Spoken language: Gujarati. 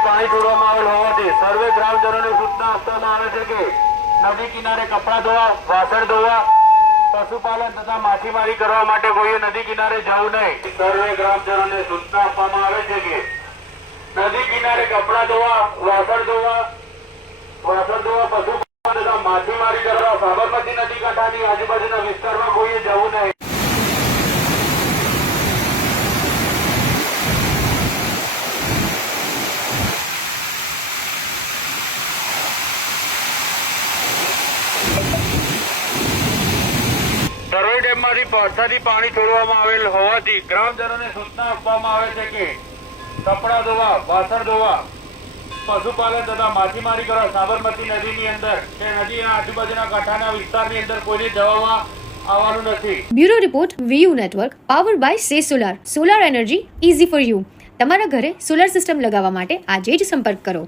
ડેમમાંથી પાણી છોડવામાં આવેલ હોવાથી સર્વે ગ્રામજનોને સૂચના આપવામાં આવે છે કે નદી કિનારે કપડાં ધોવા, વાસણ ધોવા, પશુપાલન તથા માછીમારી કરવા માટે કોઈએ નદી કિનારે જવું નહીં. સર્વે ગ્રામજનોને સૂચના આપવામાં આવે છે કે નદી કિનારે કપડાં ધોવા, વાસણ ધોવા, પશુપાલન તથા માછીમારી કરવા સાબરમતી નદી કાંઠાની આજુબાજુના વિસ્તારમાં કોઈએ જવું નહીં. સરોઈ ડેમમાંથી વરસાદી પાણી છોડવામાં આવેલ હોવાથી ગ્રામજનોને સૂચના આપવામાં આવે છે કે કપડાં ધોવા, વાસણ ધોવા, પશુપાલન તથા માછીમારી કરવા સાબરમતી નદીની અંદર કે નદીના આજુબાજુના કાંઠાના વિસ્તારની અંદર કોઈને જવામાં આવવાનું નથી. Bureau report VU network powered by સે solar. Solar energy easy for you. તમારા ઘરે સોલાર સિસ્ટમ લગાવવા માટે આજે જ સંપર્ક કરો.